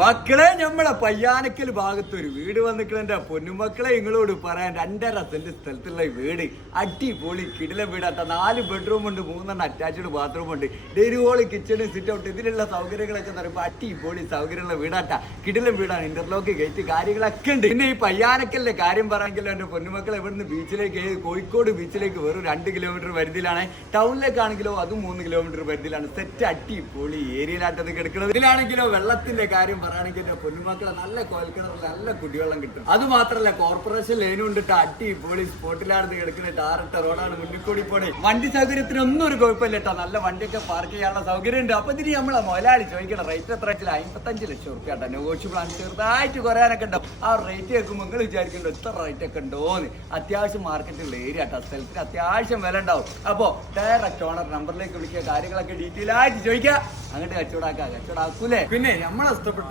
മക്കളെ നമ്മളെ പയ്യാനക്കൽ ഭാഗത്തൊരു വീട് വന്നിക്കണെന്റെ പൊന്നുമക്കളെ നിങ്ങളോട് പറയാൻ 2.5 സെന്റ് സ്ഥലത്തുള്ള വീട് അടിപൊളി കിടിലം വീടാട്ട 4 ബെഡ്റൂം ഉണ്ട് 3 അറ്റാച്ച്ഡ് ബാത്റൂം ഉണ്ട് daily hall kitchen sit out ഇതിലുള്ള സൗകര്യങ്ങളൊക്കെ പറയുമ്പോൾ അടിപൊളി സൗകര്യമുള്ള വീടാട്ട കിടിലം വീടാണ് ഇന്റർലോക്ക് ഗേറ്റ് കാര്യങ്ങളൊക്കെ ഉണ്ട്. പിന്നെ ഈ പയ്യാനക്കലിന്റെ കാര്യം പറയാമെങ്കിൽ എന്റെ പൊന്നുമക്കളെ ഇവിടുന്ന് ബീച്ചിലേക്ക് കോഴിക്കോട് ബീച്ചിലേക്ക് വെറും 2 കിലോമീറ്റർ പരിധിയിലാണ്. ടൗണിലേക്കാണെങ്കിലോ അതും 3 കിലോമീറ്റർ പരിധിയിലാണ്. സെറ്റ് അടിപൊളി ഏരിയയിലാട്ടത് കിടക്കുന്നത്. ഇതിലാണെങ്കിലോ വെള്ളത്തിന്റെ കാര്യം പറയുകയാണെങ്കിൽ പൊന്നുമക്കളെ നല്ല കോൽക്കിണറിൽ നല്ല കുടിവെള്ളം കിട്ടും. അത് മാത്രല്ല കോർപ്പറേഷൻ ലൈനും കൊണ്ടിട്ട് അടിപൊളി സ്പോട്ടിലാണ് കിടക്കുന്നത്. ടാറിട്ട റോഡാണ് മുന്നിൽ കൂടി പോണേ. വണ്ടി സൗകര്യത്തിനൊന്നും ഒരു കുഴപ്പമില്ല കേട്ടോ. നല്ല വണ്ടിയൊക്കെ പാർക്ക് ചെയ്യാനുള്ള സൗകര്യം ഉണ്ട്. അപ്പൊ ഇതിന് നമ്മളെ മുതലാളി ചോദിക്കണം റേറ്റ് എത്ര 55 ലക്ഷം റുപ്യ കേട്ടോ. നെഗോഷ്യബിൾ ആണ്. ചെറുതായിട്ട് കുറയാനൊക്കെ ഉണ്ടാവും. ആ റേറ്റ് കേൾക്കുമ്പോൾ നിങ്ങൾ വിചാരിക്കണ്ടോ എത്ര റേറ്റ് ഒക്കെ ഉണ്ടോന്ന്. അത്യാവശ്യം മാർക്കറ്റുള്ള ഏരിയ കേട്ടോ. സ്ഥലത്തിന് അത്യാവശ്യം വില ഉണ്ടാവും. അപ്പോ ഡയറക്റ്റ് ഓണർ നമ്പറിലേക്ക് വിളിക്കുക. കാര്യങ്ങളൊക്കെ ഡീറ്റെയിൽ ആയിട്ട് ചോദിക്കുക. അങ്ങോട്ട് കച്ചവടാക്കൂലേ. പിന്നെ നമ്മളെ ഇഷ്ടപ്പെട്ട